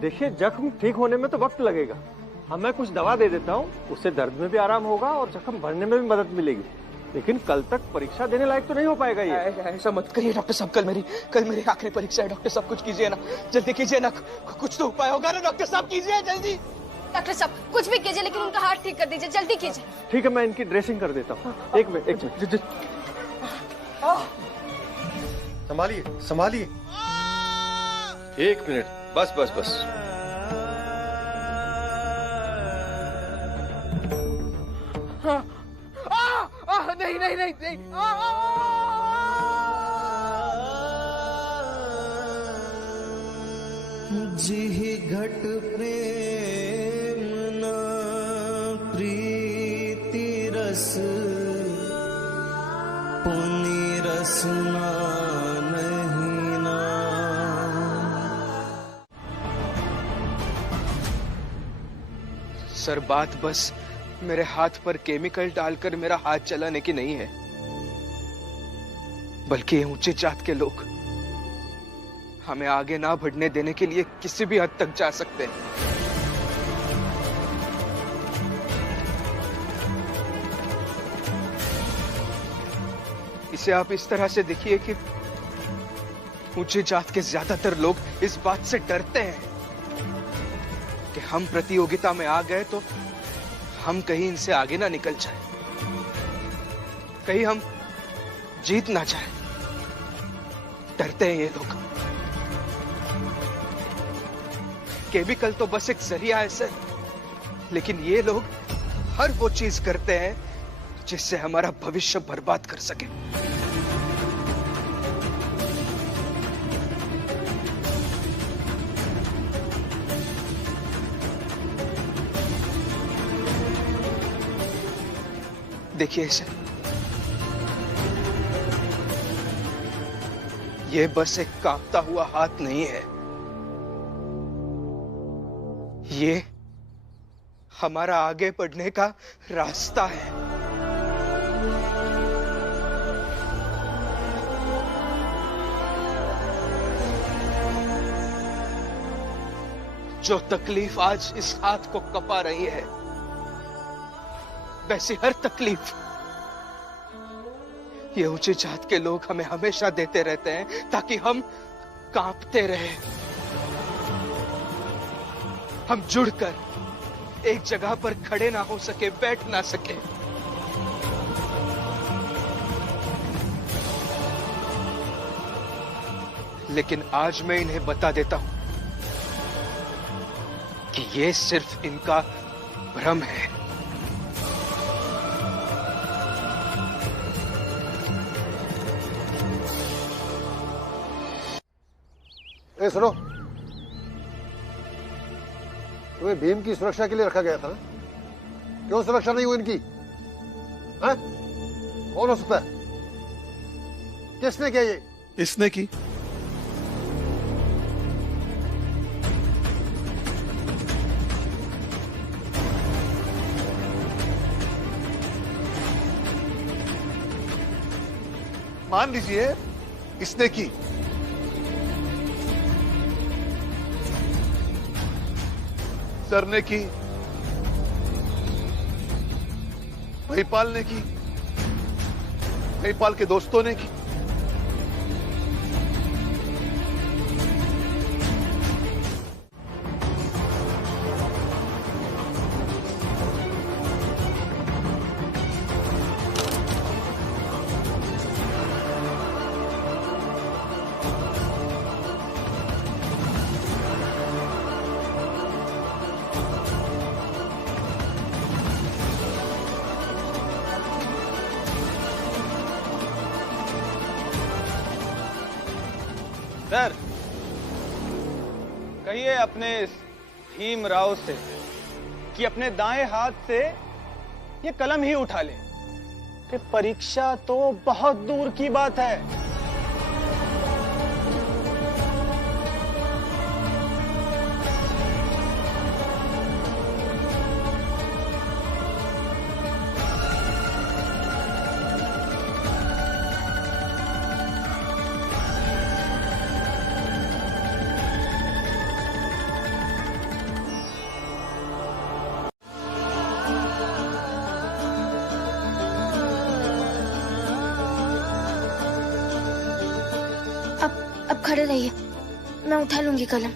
देखिए, जख्म ठीक होने में तो वक्त लगेगा। मैं कुछ दवा दे देता हूँ, उससे दर्द में भी आराम होगा और जख्म भरने में भी मदद मिलेगी। लेकिन कल तक परीक्षा देने लायक तो नहीं हो पाएगा ये। ऐसा मत करिए डॉक्टर साहब, कल मेरी आखिरी परीक्षा है। डॉक्टर साहब कुछ कीजिए ना, जल्दी कीजिए ना, कुछ तो उपाय होगा ना डॉक्टर साहब, कीजिए जल्दी। डॉक्टर साहब कुछ भी कीजिए, लेकिन उनका हाथ ठीक कर दीजिए, जल्दी कीजिए। ठीक है, मैं इनकी ड्रेसिंग कर देता हूँ। एक मिनट। संभालिए संभालिए, 1 मिनट, बस बस बस। नहीं नहीं नहीं नहीं। जिहि घट प्रेम न प्रीति रस, पुनि रसना नहीं ना। सर, बात बस मेरे हाथ पर केमिकल डालकर मेरा हाथ चलाने की नहीं है, बल्कि ये ऊंचे जात के लोग हमें आगे ना बढ़ने देने के लिए किसी भी हद तक जा सकते हैं। इसे आप इस तरह से देखिए कि ऊंचे जात के ज्यादातर लोग इस बात से डरते हैं कि हम प्रतियोगिता में आ गए तो हम कहीं इनसे आगे ना निकल जाए, कहीं हम जीत ना जाए। डरते हैं ये लोग। केमिकल तो बस एक जरिया है सर, लेकिन ये लोग हर वो चीज करते हैं जिससे हमारा भविष्य बर्बाद कर सके। देखिए इसे, ये बस एक कांपता हुआ हाथ नहीं है, ये हमारा आगे बढ़ने का रास्ता है। जो तकलीफ आज इस हाथ को कपा रही है, वैसी हर तकलीफ ये ऊंची जात के लोग हमें हमेशा देते रहते हैं ताकि हम कांपते रहें, हम जुड़कर एक जगह पर खड़े ना हो सके, बैठ ना सके। लेकिन आज मैं इन्हें बता देता हूं कि ये सिर्फ इनका भ्रम है। ए सुनो, तुम्हें भीम की सुरक्षा के लिए रखा गया था ना? क्यों सुरक्षा नहीं हुई इनकी? हैं? कौन हो सकता है? किसने किया ये? इसने की। मान लीजिए इसने की। सर ने की, महिपाल ने की, महिपाल के दोस्तों ने की। सर, कहिए अपने भीम राव से कि अपने दाएं हाथ से ये कलम ही उठा ले कि परीक्षा तो बहुत दूर की बात है। अब खड़े रहिए, मैं उठा लूंगी कलम।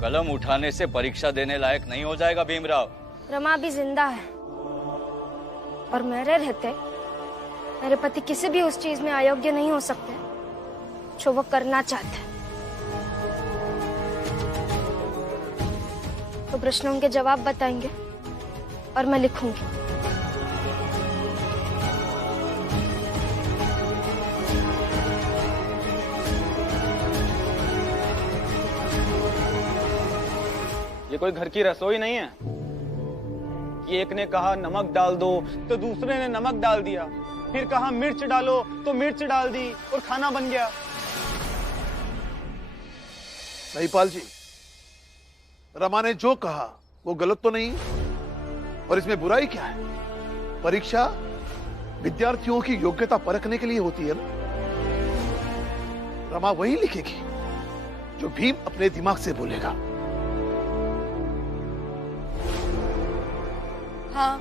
कलम उठाने से परीक्षा देने लायक नहीं हो जाएगा भीमराव। रमा भी जिंदा है और मेरे रहते मेरे पति किसी भी उस चीज में अयोग्य नहीं हो सकते जो वो करना चाहते। तो प्रश्नों के जवाब बताएंगे और मैं लिखूंगी। ये कोई घर की रसोई नहीं है कि एक ने कहा नमक डाल दो तो दूसरे ने नमक डाल दिया, फिर कहा मिर्च डालो तो मिर्च डाल दी और खाना बन गया। महिपाल जी, रमा ने जो कहा वो गलत तो नहीं, और इसमें बुराई क्या है? परीक्षा विद्यार्थियों की योग्यता परखने के लिए होती है ना। रमा वही लिखेगी जो भीम अपने दिमाग से बोलेगा। हाँ,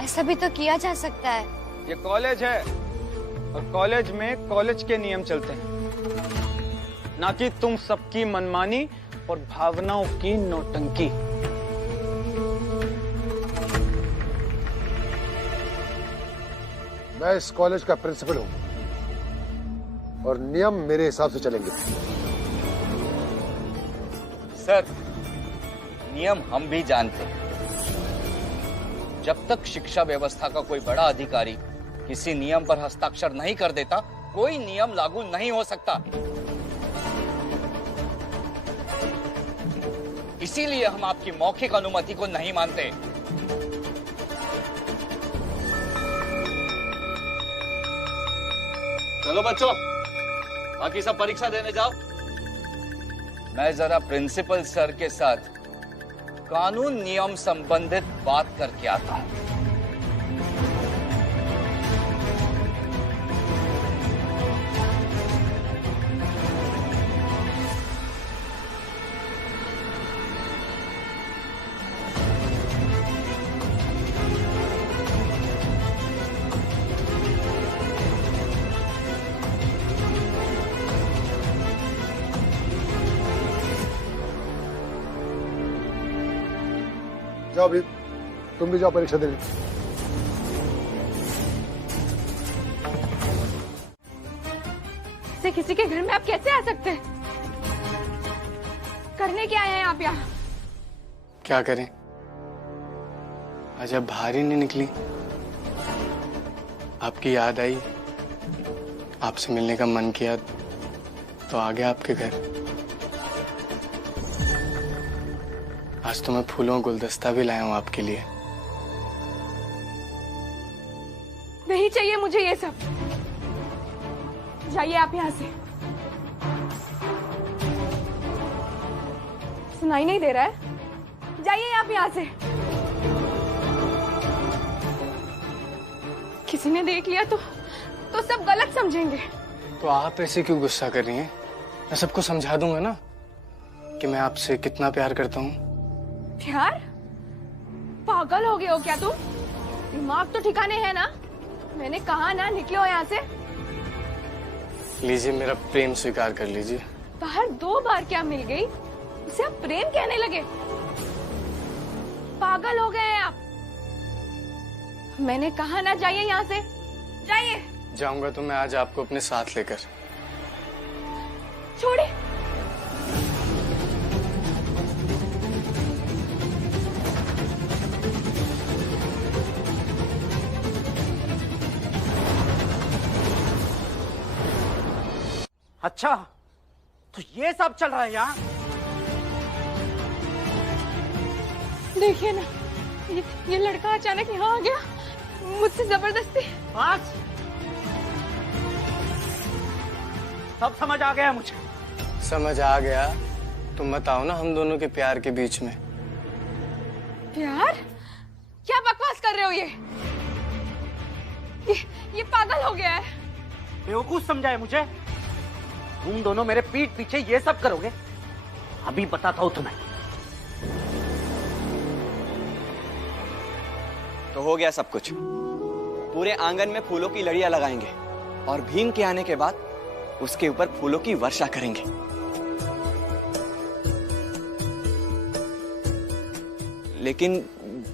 ऐसा भी तो किया जा सकता है। ये कॉलेज है और कॉलेज में कॉलेज के नियम चलते हैं, ना कि तुम सबकी मनमानी और भावनाओं की नौटंकी। मैं इस कॉलेज का प्रिंसिपल हूं और नियम मेरे हिसाब से चलेंगे। सर, नियम हम भी जानते हैं। जब तक शिक्षा व्यवस्था का कोई बड़ा अधिकारी किसी नियम पर हस्ताक्षर नहीं कर देता, कोई नियम लागू नहीं हो सकता। इसीलिए हम आपकी मौखिक अनुमति को नहीं मानते। चलो बच्चों, बाकी सब परीक्षा देने जाओ। मैं जरा प्रिंसिपल सर के साथ कानून नियम संबंधित बात करके आता हूं। जाओ भी, तुम भी जाओ परीक्षा देने। से किसी के घर में आप कैसे आ सकते हैं? करने क्या आए हैं आप यहाँ? क्या करें, आज अब बाहर ही नहीं निकली। आपकी याद आई, आपसे मिलने का मन किया तो आ गया आपके घर। आज तो मैं फूलों गुलदस्ता भी लाया हूं आपके लिए। नहीं चाहिए मुझे ये सब। जाइए आप यहाँ से। सुनाई नहीं दे रहा है? जाइए आप यहाँ से। किसी ने देख लिया तो सब गलत समझेंगे। तो आप ऐसे क्यों गुस्सा कर रही हैं? मैं सबको समझा दूंगा ना कि मैं आपसे कितना प्यार करता हूँ। प्यार? पागल हो गए हो क्या तुम? दिमाग तो ठिकाने है ना? मैंने कहा ना निकलो यहाँ से। लीजिए, मेरा प्रेम स्वीकार कर लीजिए। बाहर 2 बार क्या मिल गई, उसे आप प्रेम कहने लगे? पागल हो गए हैं आप। मैंने कहा ना जाइए यहाँ से, जाइए। जाऊंगा तो मैं आज आपको अपने साथ लेकर। छोड़िए। अच्छा, तो ये सब चल रहा है यहाँ? देखिए ना, ये लड़का अचानक यहाँ आ गया, मुझसे जबरदस्ती। आज सब समझ आ गया मुझे। समझ आ गया? तुम बताओ ना, हम दोनों के प्यार के बीच में। प्यार? क्या बकवास कर रहे हो? ये पागल हो गया है। बेवकूफ समझा है मुझे? तुम दोनों मेरे पीठ पीछे ये सब करोगे? अभी बताता हूं तुम्हें। तो हो गया सब कुछ। पूरे आंगन में फूलों की लड़ियां लगाएंगे और भीम के आने के बाद उसके ऊपर फूलों की वर्षा करेंगे। लेकिन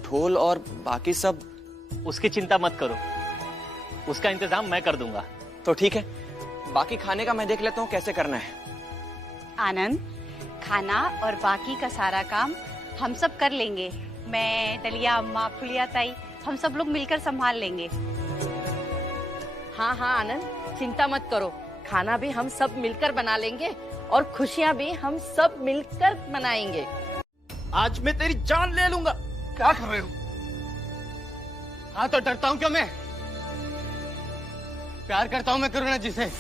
ढोल और बाकी सब? उसकी चिंता मत करो, उसका इंतजाम मैं कर दूंगा। तो ठीक है, बाकी खाने का मैं देख लेता हूँ कैसे करना है। आनंद, खाना और बाकी का सारा काम हम सब कर लेंगे। मैं, डलिया अम्मा, फुलिया ताई, हम सब लोग मिलकर संभाल लेंगे। हाँ हाँ आनंद, चिंता मत करो, खाना भी हम सब मिलकर बना लेंगे और खुशियाँ भी हम सब मिलकर मनाएंगे। आज मैं तेरी जान ले लूंगा। क्या कर रहे हो? हाँ तो डरता हूँ क्यों मैं? प्यार करता हूँ मैं करुणा जी से।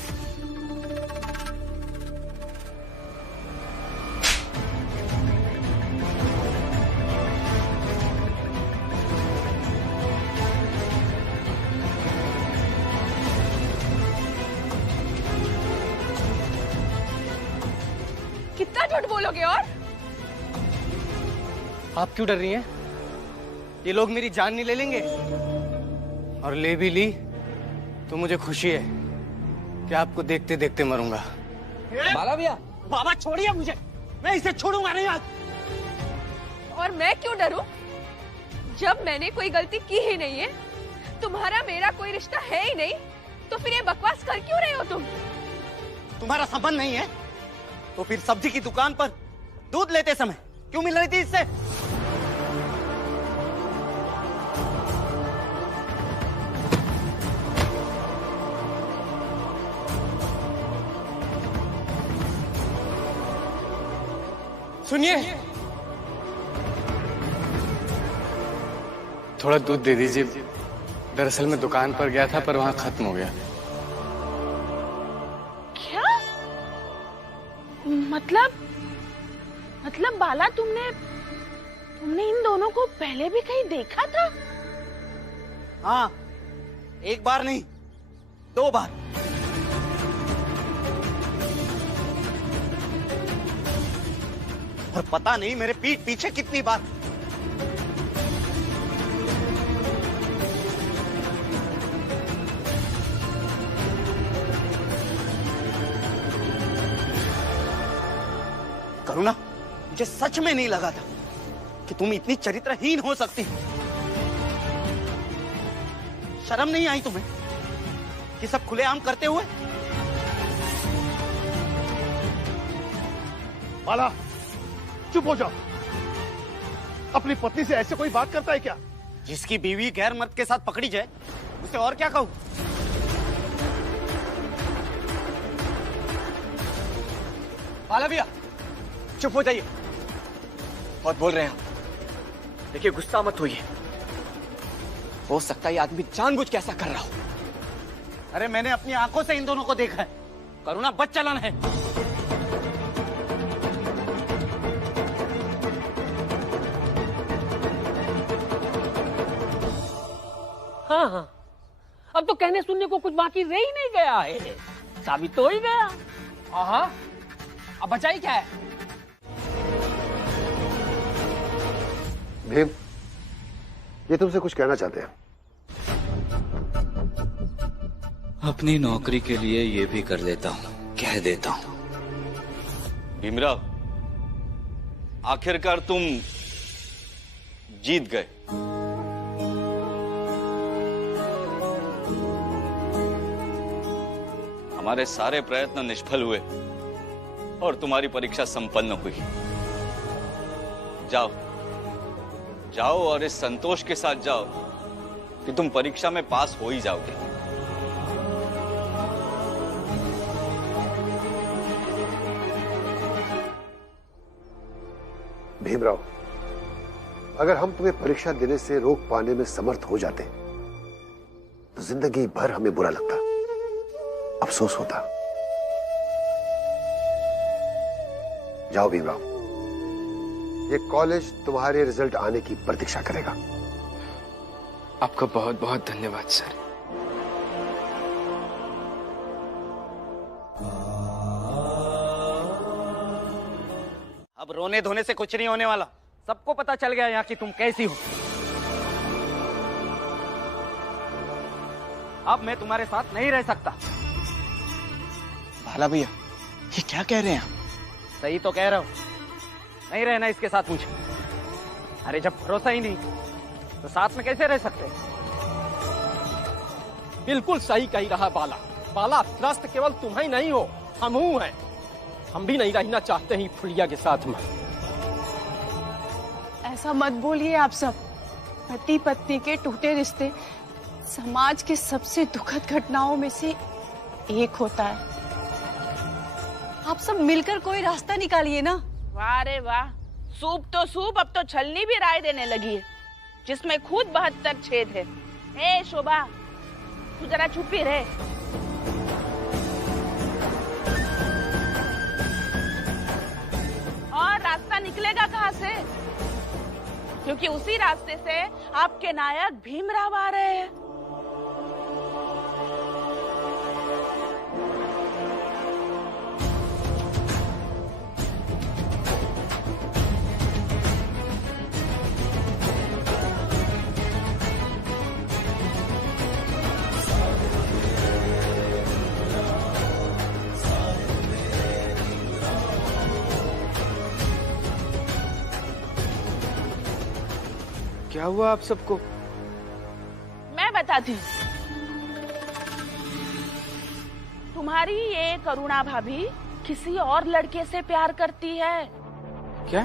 कितना झूठ बोलोगे? और आप क्यों डर रही हैं? ये लोग मेरी जान नहीं ले लेंगे? और ले भी ली तो मुझे खुशी है कि आपको देखते देखते मरूंगा। बाला भैया, बाबा छोड़िए मुझे, मैं इसे छोड़ूंगा नहीं आज। और मैं क्यों डरूं? जब मैंने कोई गलती की ही नहीं है, तुम्हारा मेरा कोई रिश्ता है ही नहीं, तो फिर ये बकवास कर क्यों रहे हो तुम? तुम्हारा संबंध नहीं है तो फिर सब्जी की दुकान पर दूध लेते समय क्यों मिल रही थी इससे? सुनिए, थोड़ा दूध दे दीजिए। दरअसल मैं दुकान पर गया था पर वहां खत्म हो गया। क्या मतलब बाला, तुमने इन दोनों को पहले भी कहीं देखा था? हाँ, एक बार नहीं, 2 बार। और पता नहीं मेरे पीठ पीछे कितनी बार। करुणा, मुझे सच में नहीं लगा था कि तुम इतनी चरित्रहीन हो सकती हो। शर्म नहीं आई तुम्हें कि सब खुलेआम करते हुए? बाला, चुप हो जाओ। अपनी पत्नी से ऐसे कोई बात करता है क्या? जिसकी बीवी गैर मर्द के साथ पकड़ी जाए उसे और क्या कहूं? बाला भैया, चुप हो जाइए। बहुत बोल रहे हैं आप। देखिए, गुस्सा मत होइए। हो सकता है ये आदमी जानबूझ के ऐसा कर रहा हो। अरे मैंने अपनी आंखों से इन दोनों को देखा है। करुणा बद चलन है। हाँ, अब तो कहने सुनने को कुछ बाकी रह ही नहीं गया है। साबित तो हो ही गया। हाँ, अब बचाई क्या है? भीम, ये तुमसे कुछ कहना चाहते हैं। अपनी नौकरी के लिए ये भी कर देता हूँ, कह देता हूँ। भीमराव, आखिरकार तुम जीत गए। हमारे सारे प्रयत्न निष्फल हुए और तुम्हारी परीक्षा संपन्न हुई। जाओ जाओ और इस संतोष के साथ जाओ कि तुम परीक्षा में पास हो ही जाओगे। भीमराव, अगर हम तुम्हें परीक्षा देने से रोक पाने में समर्थ हो जाते तो जिंदगी भर हमें बुरा लगता, अफसोस होता। जाओ भीमराव, ये कॉलेज तुम्हारे रिजल्ट आने की प्रतीक्षा करेगा। आपका बहुत बहुत धन्यवाद सर। अब रोने धोने से कुछ नहीं होने वाला। सबको पता चल गया यहाँ कि तुम कैसी हो। अब मैं तुम्हारे साथ नहीं रह सकता। भाला भैया, ये क्या कह रहे हैं आप? सही तो कह रहा हूं। नहीं रहना इसके साथ मुझे। अरे जब भरोसा ही नहीं तो साथ में कैसे रह सकते? बिल्कुल सही कही रहा बाला। बाला, त्रस्त केवल तुम ही नहीं हो, हम हैं। हम भी नहीं रहना चाहते हैं फुलिया के साथ में। ऐसा मत बोलिए आप सब। पति पत्नी के टूटे रिश्ते समाज के सबसे दुखद घटनाओं में से एक होता है। आप सब मिलकर कोई रास्ता निकालिए ना। वाह रे वाह, सूप तो सूप, अब तो छलनी भी राय देने लगी है, जिसमें खुद 72 छेद है। ए शोभा, तू जरा चुप ही रहे। और रास्ता निकलेगा कहाँ से? क्योंकि उसी रास्ते से आपके नायक भीमराव आ रहे हैं। क्या हुआ आप सबको? मैं बताती हूँ। तुम्हारी ये करुणा भाभी किसी और लड़के से प्यार करती है। क्या?